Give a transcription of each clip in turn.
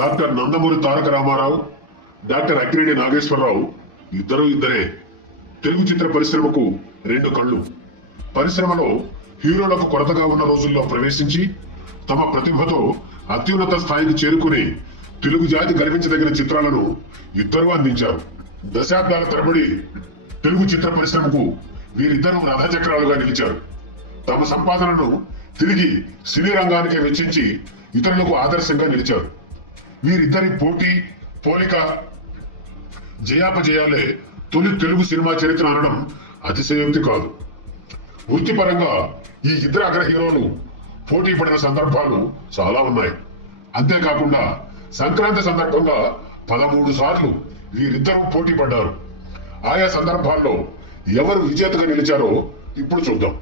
Doctor Nandamuri Taraka Ramarao doctor Akkireddy Nageswararao ఇద్దరు ఇద్దరే. తెలుగు చిత్ర పరిశ్రమకు రెండు కళ్ళు. పరిశ్రమలో హీరోలకు కొరతగా ఉన్న రోజుల్లో ప్రవేశించి తమ ప్రతిభతో అత్యున్నత స్థాయికి చేరుకుని తెలుగు జాతి గర్వించదగిన చిత్రాలను ఇద్దరూ అందించారు. దశాబ్దాల తరబడి తెలుగు చిత్ర పరిశ్రమకు వీరిద్దరూ రథచక్రాలుగా నిలిచారు. తమ సంపాదనను తిరిగి సినీ రంగానికి వెచ్చించి ఇతరులకు ఆదర్శంగా నిలిచారు. వీరిద్దరి పోటీ పోలిక జయాపజయాలే తొలి తెలుగు సినిమా చరిత్ర అనడం అతిశయోక్తి కాదు. వృత్తిపరంగా ఈ ఇద్దరు అగ్ర హీరోలు పోటీ పడిన సందర్భాలు చాలా ఉన్నాయి. అంతేకాకుండా సంక్రాంతి సందర్భంగా పదమూడు సార్లు వీరిద్దరూ పోటీ పడ్డారు. ఆయా సందర్భాల్లో ఎవరు విజేతగా నిలిచారో ఇప్పుడు చూద్దాం.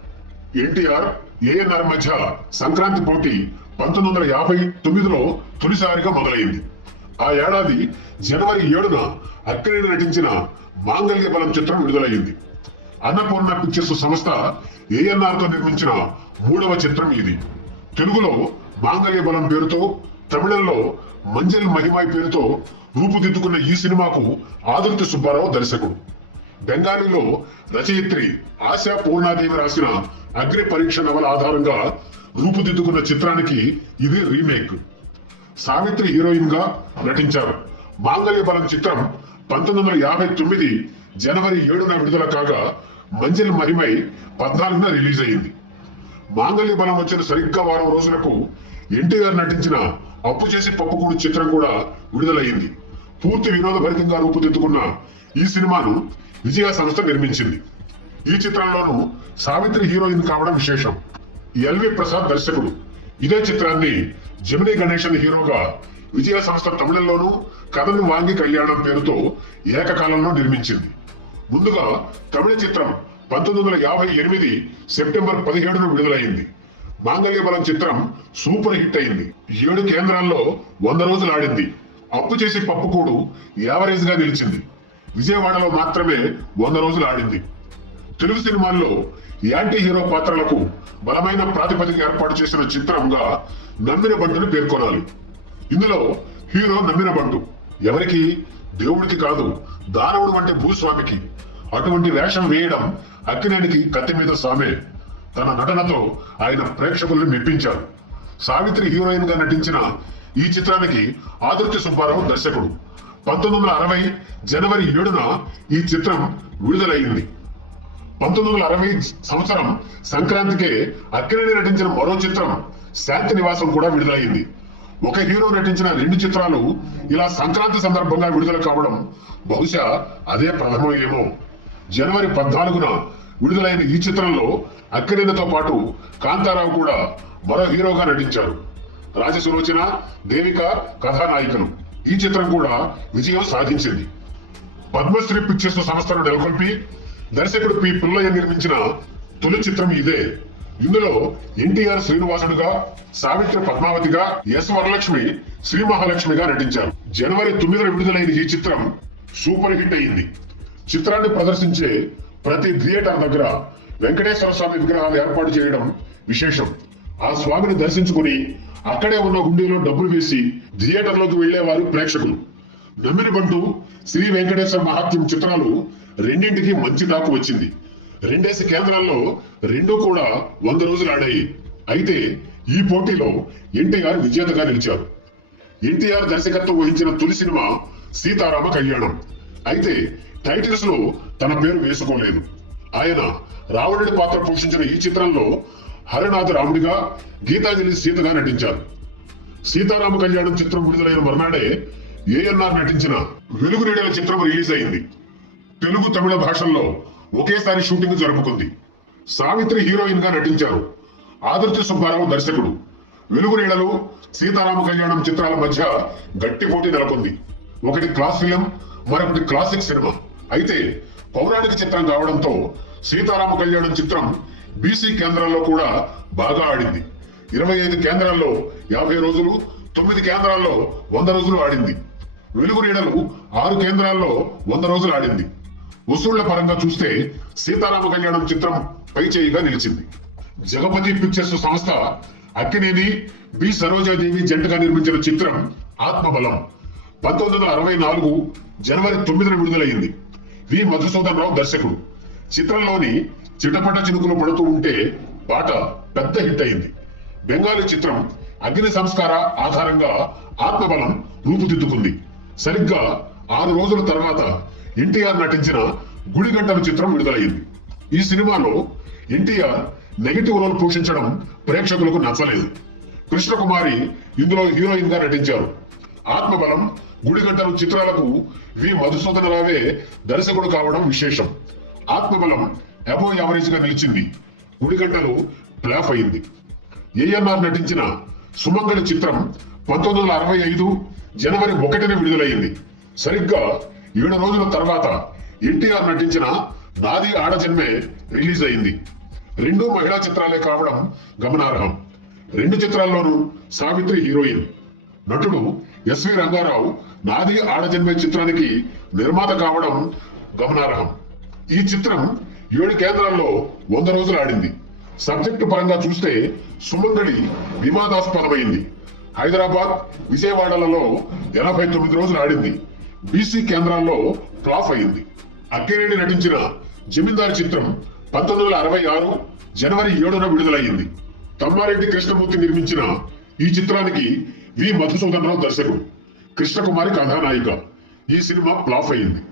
ఎన్టీఆర్ ఏఎన్ఆర్ మధ్య సంక్రాంతి పోటీ పంతొమ్మిది వందల యాభై తొమ్మిదిలో తొలిసారిగా మొదలైంది. ఆ ఏడాది జనవరి ఏడున అక్కినేని నటించిన మాంగళ్య బలం చిత్రం విడుదలయ్యింది. అన్నపూర్ణ పిక్చర్స్ సంస్థ ఏఎన్ఆర్తో నిర్మించిన మూడవ చిత్రం ఇది. తెలుగులో మాంగళ్య బలం పేరుతో తమిళంలో మంజల్ మహిమాయి పేరుతో రూపుదిద్దుకున్న ఈ సినిమాకు ఆదుర్తి సుబ్బారావు దర్శకుడు. బెంగాలీలో రచయిత్రి ఆశా పూర్ణాదేవి రాసిన అగ్ని పరీక్ష నవల ఆధారంగా రూపుదిద్దుకున్న చిత్రానికి ఇది రీమేక్. సావిత్రి హీరోయిన్గా నటించారు. మాంగళ్య బలం చిత్రం పంతొమ్మిది వందల యాభై తొమ్మిది జనవరి ఏడున విడుదల కాగా మంజిల్ మహిమై పద్నాలుగున రిలీజ్ అయింది. మాంగళ్య బలం వచ్చిన సరిగ్గా వారం రోజులకు ఎన్టీఆర్ నటించిన అప్పు చేసి పప్పుకూడు చిత్రం కూడా విడుదలయ్యింది. పూర్తి వినోదభరితంగా రూపుదిద్దుకున్న ఈ సినిమాను విజయ సంస్థ నిర్మించింది. ఈ చిత్రంలోనూ సావిత్రి హీరోయిన్ కావడం విశేషం. ఎల్వి ప్రసాద్ దర్శకుడు. ఇదే చిత్రాన్ని జమినీ గణేశన్ హీరోగా విజయ సంస్థ తమిళంలోనూ కథని వాంగి కళ్యాణం పేరుతో ఏకకాలంలో నిర్మించింది. ముందుగా తమిళ చిత్రం పంతొమ్మిది వందల యాభై ఎనిమిది సెప్టెంబర్ పదిహేడున విడుదలైంది. మాంగళ్య బలం చిత్రం సూపర్ హిట్ అయింది. ఏడు కేంద్రాల్లో వంద రోజులు ఆడింది. అప్పు చేసి పప్పుకూడు యావరేజ్గా నిలిచింది. విజయవాడలో మాత్రమే వంద రోజులు ఆడింది. తెలుగు సినిమాల్లో యాంటీ హీరో పాత్రలకు బలమైన ప్రాతిపదిక ఏర్పాటు చేసిన చిత్రంగా నమ్మిన బంటును పేర్కొనాలి. ఇందులో హీరో నమ్మిన బంటు ఎవరికి దేవుడికి కాదు దానవుడు వంటి భూస్వామికి. అటువంటి వేషం వేయడం అక్కినేనికి కత్తి మీద సామే. తన నటనతో ఆయన ప్రేక్షకుల్ని మెప్పించారు సావిత్రి హీరోయిన్గా నటించిన ఈ చిత్రానికి ఆదుర్తి సుబ్బారావు దర్శకుడు. పంతొమ్మిది వందల అరవై జనవరి ఏడున ఈ చిత్రం విడుదలైంది. పంతొమ్మిది వందల అరవై సంవత్సరం సంక్రాంతికే అక్కినేని నటించిన మరో చిత్రం శాంతి నివాసం కూడా విడుదలైంది. ఒక హీరో నటించిన రెండు చిత్రాలు ఇలా సంక్రాంతి సందర్భంగా విడుదల కావడం బహుశా అదే ప్రథమం ఏమో. జనవరి పద్నాలుగున విడుదలైన ఈ చిత్రంలో అక్కినేనితో పాటు కాంతారావు కూడా మరో హీరోగా నటించారు. రాజసులోచన దేవిక కథానాయికలు ఈ చిత్రం కూడా విజయం సాధించింది. పద్మశ్రీ పిక్చర్స్ సంస్థను నెలకొల్పి దర్శకుడు పి. పుల్లయ్య నిర్మించిన తొలి చిత్రం ఇదే. ఇందులో ఎన్టీఆర్ శ్రీనివాసుడుగా సావిత్రి పద్మావతిగా ఎస్ వరలక్ష్మి శ్రీ మహాలక్ష్మిగా నటించారు. జనవరి తొమ్మిదిన విడుదలైన ఈ చిత్రం సూపర్ హిట్ అయింది చిత్రాన్ని ప్రదర్శించే ప్రతి థియేటర్ దగ్గర వెంకటేశ్వర స్వామి విగ్రహాలు ఏర్పాటు చేయడం విశేషం. ఆ స్వామిని దర్శించుకుని అక్కడే ఉన్న గుండీలో డబ్బులు వేసి థియేటర్లోకి వెళ్ళేవారు ప్రేక్షకులు. నమ్మిన బంటు శ్రీ వెంకటేశ్వర మహాత్యం చిత్రాలు రెండింటికి మంచి టాకు వచ్చింది. రెండేసి కేంద్రాల్లో రెండు కూడా వంద రోజులు ఆడాయి. అయితే ఈ పోటీలో ఎన్టీఆర్ విజేతగా నిలిచారు. ఎన్టీఆర్ దర్శకత్వం వహించిన తొలి సినిమా సీతారామ కళ్యాణం. అయితే టైటిల్స్లో తన పేరు వేసుకోలేదు. ఆయన రావణుడి పాత్ర పోషించిన ఈ చిత్రంలో హరినాథ్ రాముడిగా గీతాంజలి సీతగా నటించారు. సీతారామ కళ్యాణం చిత్రం విడుదలైన మర్నాడే ఏఎన్ఆర్ నటించిన వెలుగు నీడల చిత్రం రిలీజ్ అయింది. తెలుగు తమిళ భాషల్లో ఒకేసారి షూటింగ్ జరుపుకుంది. సావిత్రి హీరోయిన్గా నటించారు. ఆదిత్య సుబ్బారావు దర్శకుడు. వెలుగు నీడలు సీతారామ కళ్యాణం చిత్రాల మధ్య గట్టి పోటీ నెలకొంది. ఒకటి క్లాస్ ఫిలిం మరొకటి క్లాసిక్ సినిమా. అయితే పౌరాణిక చిత్రం కావడంతో సీతారామ కళ్యాణం చిత్రం బీసీ కేంద్రాల్లో కూడా బాగా ఆడింది. ఇరవై ఐదు కేంద్రాల్లో యాభై రోజులు తొమ్మిది కేంద్రాల్లో వంద రోజులు ఆడింది. వెలుగు నీడలు ఆరు కేంద్రాల్లో వంద రోజులు ఆడింది. వసూళ్ళ పరంగా చూస్తే సీతారామ కళ్యాణం చిత్రం పై చేయిగా నిలిచింది. జగపతి పిక్చర్స్ సంస్థ అక్కినేని బి సరోజాదేవి జంటగా నిర్మించిన చిత్రం ఆత్మబలం. పంతొమ్మిది వందల అరవై నాలుగు జనవరి తొమ్మిదిన విడుదలైంది వి. మధుసూదన్ రావు దర్శకుడు. చిత్రంలోని చిటపట చినుకులు పడుతూ ఉంటే పాట పెద్ద హిట్ అయింది. బెంగాలీ చిత్రం అగ్ని సంస్కార ఆధారంగా ఆత్మబలం రూపుదిద్దుకుంది. సరిగ్గా ఆరు రోజుల తర్వాత ఎన్టీఆర్ నటించిన గుడిగంటల చిత్రం విడుదలైంది. ఈ సినిమాలో ఎన్టీఆర్ నెగిటివ్ రోల్ పోషించడం ప్రేక్షకులకు నచ్చలేదు. కృష్ణకుమారి ఇందులో హీరోయిన్గా నటించారు. ఆత్మబలం గుడిగంటలు చిత్రాలకు వి. మధుసూదన రావే దర్శకుడు కావడం విశేషం. ఆత్మబలం అబో యావరేజ్గా నిలిచింది గుడిగంటలు ఫ్లాప్ అయింది. ఏఎన్ఆర్ నటించిన సుమంగళి చిత్రం పంతొమ్మిది వందల అరవై ఐదు జనవరి ఒకటిన విడుదలైంది. సరిగ్గా ఏడు రోజుల తర్వాత ఎన్టీఆర్ నటించిన నాది ఆడజన్మే రిలీజ్ అయింది. రెండు మహిళా చిత్రాలే కావడం గమనార్హం. రెండు చిత్రాల్లోనూ సావిత్రి హీరోయిన్. నటుడు ఎస్వి రంగారావు నాది ఆడజన్మే చిత్రానికి నిర్మాత కావడం గమనార్హం. ఈ చిత్రం ఏడు కేంద్రాల్లో వంద రోజులు ఆడింది. సబ్జెక్టు పరంగా చూస్తే సుమంగళి వివాదాస్పదమైంది. హైదరాబాద్ విజయవాడలలో ఎనభై తొమ్మిది రోజులు ఆడింది. బీసీ కేంద్రాల్లో ఫ్లాప్ అయింది. అక్కినేని నటించిన జమీందార్ చిత్రం పంతొమ్మిది వందల అరవై ఆరు జనవరి ఏడున విడుదలయ్యింది. తమ్మారెడ్డి కృష్ణమూర్తి నిర్మించిన ఈ చిత్రానికి వి. మధుసూదన్ రావు దర్శకుడు కృష్ణకుమారి కథానాయిక. ఈ సినిమా ఫ్లాప్ అయింది.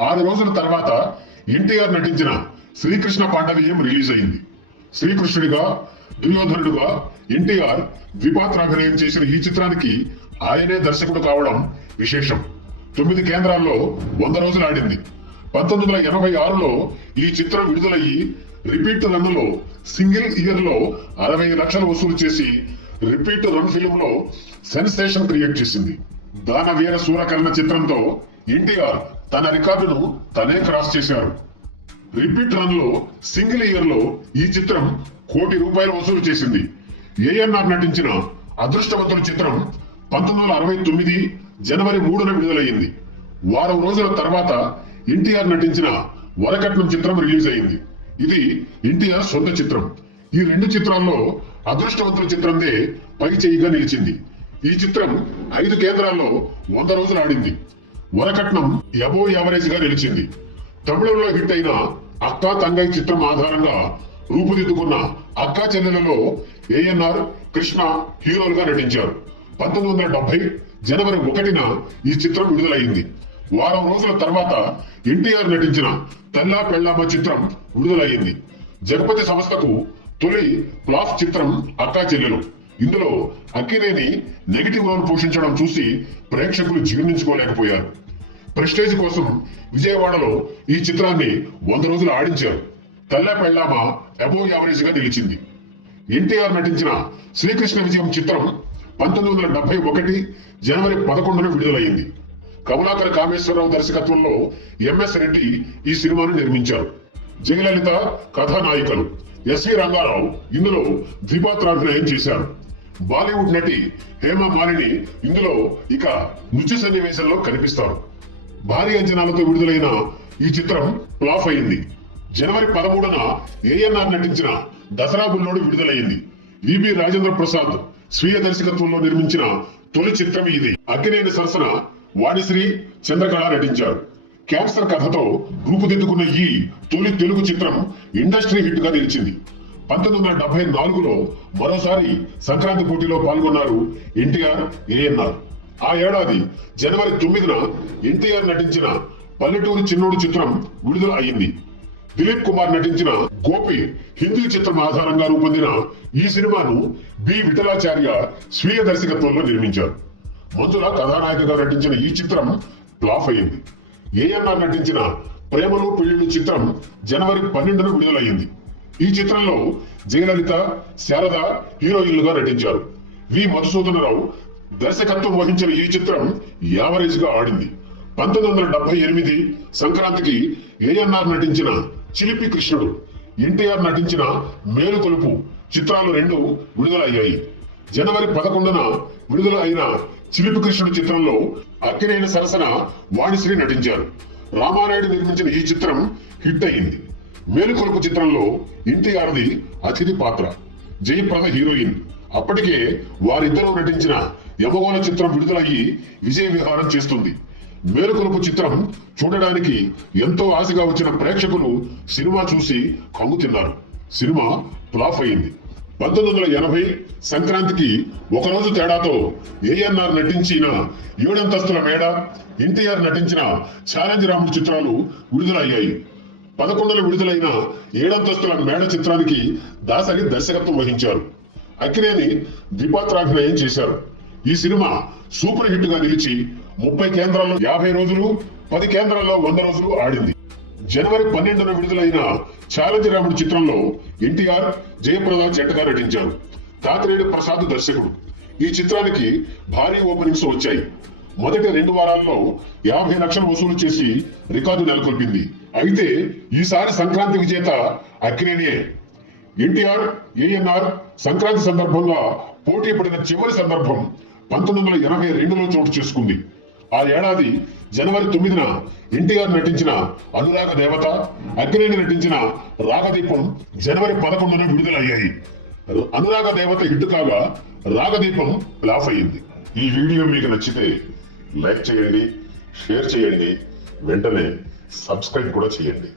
ఆరు రోజుల తర్వాత ఎన్టీఆర్ నటించిన శ్రీకృష్ణ పాండవీయం రిలీజ్ అయింది. శ్రీకృష్ణుడిగా దుర్యోధనుడుగా ఎన్టీఆర్ ద్విపాత్రాభినయం చేసిన ఈ చిత్రానికి ఆయనే దర్శకుడు కావడం విశేషం. తొమ్మిది కేంద్రాల్లో వంద రోజులు ఆడింది. పంతొమ్మిది వందల ఎనభై ఆరులో ఈ చిత్రం విడుదలయ్యి రిపీట్ రన్నులో సింగిల్ ఇయర్లో అరవై లక్షలు వసూలు చేసి రిపీట్ రన్ ఫిల్మ్లో సెన్సేషన్ క్రియేట్ చేసింది. దానవీర సూరకర్ణ చిత్రంతో ఎన్టీఆర్ తన రికార్డును తనే క్రాస్ చేశారు. రిపీట్ రన్లో సింగిల్ ఇయర్లో ఈ చిత్రం కోటి రూపాయలు వసూలు చేసింది. ఏఎన్ఆర్ నటించిన అదృష్టవంతుల చిత్రం పంతొమ్మిది వందల అరవై తొమ్మిది జనవరి మూడున విడుదలయ్యింది. వారం రోజుల తర్వాత ఎన్టీఆర్ నటించిన వరకట్నం చిత్రం రిలీజ్ అయింది ఇది ఎన్టీఆర్ సొంత చిత్రం. ఈ రెండు చిత్రాల్లో అదృష్టవంతుల చిత్రందే పై చేయిగా నిలిచింది. ఈ చిత్రం ఐదు కేంద్రాల్లో వంద రోజులు ఆడింది. వరకట్నం ఎబో యావరేజ్గా నిలిచింది. తమిళంలో హిట్ అయిన అక్కా తంగై చిత్రం ఆధారంగా రూపుదిద్దుకున్న అక్కా చెల్లెలలో ఏఎన్ఆర్ కృష్ణ హీరోలుగా నటించారు. పంతొమ్మిది వందల డెబ్బై జనవరి ఒకటిన ఈ చిత్రం విడుదలైంది వారం రోజుల తర్వాత ఎన్టీఆర్ నటించిన తెల్లా పెళ్ళామ చిత్రం విడుదలయ్యింది. జగపతి సంస్థకు తొలి ఫ్లాఫ్ చిత్రం అక్కా చెల్లెలు. ఇందులో అక్కినేని నెగిటివ్ రోల్ పోషించడం చూసి ప్రేక్షకులు జీర్ణించుకోలేకపోయారు. ప్రెస్టేజ్ కోసం విజయవాడలో ఈ చిత్రాన్ని వంద రోజులు ఆడించారు. తల్ల పెళ్ళామ అబో యావరేజ్గా నిలిచింది. ఎన్టీఆర్ నటించిన శ్రీకృష్ణ విజయం చిత్రం పంతొమ్మిది వందల డెబ్బై ఒకటి జనవరి పదకొండున విడుదలైంది కమలాకర కామేశ్వరరావు దర్శకత్వంలో ఎంఎస్ రెడ్డి ఈ సినిమాను నిర్మించారు. జయలలిత కథానాయికలు ఎస్వి రంగారావు ఇందులో ద్విపాత్రాభినయం చేశారు. బాలీవుడ్ నటి హేమ మాలిని ఇందులో ఇక నృత్య సన్నివేశంలో కనిపిస్తారు. భారీ అంచనాలతో విడుదలైన ఈ చిత్రం ఫ్లాప్ అయింది. జనవరి పదమూడున ఏఎన్ఆర్ నటించిన దసరా బుల్లోడు విడుదలైంది. విబి రాజేంద్ర ప్రసాద్ స్వీయ దర్శకత్వంలో నిర్మించిన తొలి చిత్రం ఇది. అక్కినేని సరసన వాణిశ్రీ చంద్రకళ నటించారు. క్యాన్సర్ కథతో రూపుదిద్దుకున్న ఈ తొలి తెలుగు చిత్రం ఇండస్ట్రీ హిట్గా నిలిచింది. పంతొమ్మిది వందల డెబ్బై నాలుగులో మరోసారి సంక్రాంతి పోటీలో పాల్గొన్నారు ఎన్టీఆర్ ఏఎన్ఆర్ ఆ ఏడాది జనవరి తొమ్మిదిన ఎన్టీఆర్ నటించిన పల్లెటూరు చిన్నోడు చిత్రం విడుదల అయింది దిలీప్ కుమార్ నటించిన గోపి హిందీ చిత్రం ఆధారంగా రూపొందిన ఈ సినిమాను బి. విఠలాచార్య స్వీయ దర్శకత్వంలో నిర్మించారు. మంజుల కథానాయికగా నటించిన ఈ చిత్రం ఫ్లాప్ అయింది ఏఎన్ఆర్ నటించిన ప్రేమలు పెళ్ళిళ్ళు చిత్రం జనవరి పన్నెండున విడుదలయ్యింది. ఈ చిత్రంలో జయలలిత శారద హీరోయిన్లుగా నటించారు. వి. మధుసూదనరావు దర్శకత్వం వహించిన ఈ చిత్రం యావరేజ్గా ఆడింది. పంతొమ్మిది వందల డెబ్బై ఎనిమిది సంక్రాంతికి ఏఎన్ఆర్ నటించిన చిలిపి కృష్ణుడు ఎన్టీఆర్ నటించిన మేలు కొలుపు చిత్రాలు రెండు విడుదలయ్యాయి. జనవరి పదకొండున విడుదల అయిన చిలిపి కృష్ణుడు చిత్రంలో అక్కినేని సరసన వాణిశ్రీ నటించారు. రామానాయుడు నిర్మించిన ఈ చిత్రం హిట్ అయింది మేలుకొలుపు చిత్రంలో ఎన్టీఆర్ది అతిథి పాత్ర జయప్రద హీరోయిన్ అప్పటికే వారిద్దరూ నటించిన యమగోళ చిత్రం విడుదలయ్యి విజయ విహారం చేస్తుంది. మేలుకొలుపు చిత్రం చూడడానికి ఎంతో ఆశగా వచ్చిన ప్రేక్షకులు సినిమా చూసి కమ్ము తిన్నారు. సినిమా ఫ్లాప్ అయింది పంతొమ్మిది వందల ఎనభై సంక్రాంతికి ఒకరోజు తేడాతో ఏఎన్ఆర్ నటించిన ఏడంతస్తుల మేడ ఎన్టీఆర్ నటించిన ఛాలెంజ్ రాముడు చిత్రాలు విడుదలయ్యాయి. పదకొండులో విడుదలైన ఏడంతస్తుల మేడ చిత్రానికి దాసరి దర్శకత్వం వహించారు. అక్కినేని ద్విపాత్రాభినయం చేశారు? ఈ సినిమా సూపర్ హిట్గా నిలిచి ముప్పై కేంద్రాల్లో యాభై రోజులు పది కేంద్రాల్లో వంద రోజులు ఆడింది. జనవరి పన్నెండున విడుదలైన ఛాలెంజ్ రాముడు చిత్రంలో ఎన్టీఆర్ జయప్రద జంటగా నటించారు. తాతిరేడు ప్రసాద్ దర్శకుడు. ఈ చిత్రానికి భారీ ఓపెనింగ్స్ వచ్చాయి. మొదటి రెండు వారాల్లో యాభై లక్షలు వసూలు చేసి రికార్డు నెలకొల్పింది. అయితే ఈసారి సంక్రాంతి విజేత అక్కినేనియే. ఎన్టీఆర్ ఏఎన్ఆర్ సంక్రాంతి సందర్భంగా పోటీ పడిన చివరి సందర్భం పంతొమ్మిది వందల ఎనభై రెండులో చోటు చేసుకుంది. ఆ ఏడాది జనవరి తొమ్మిదిన ఎన్టీఆర్ నటించిన అనురాగ దేవత అగ్నేని నటించిన రాగదీపం జనవరి పదకొండున విడుదలయ్యాయి. అనురాగ దేవత హిట్ కాగా రాగదీపం లాఫ్ అయింది ఈ వీడియో మీకు నచ్చితే లైక్ చేయండి షేర్ చేయండి వెంటనే సబ్స్క్రైబ్ కూడా చేయండి.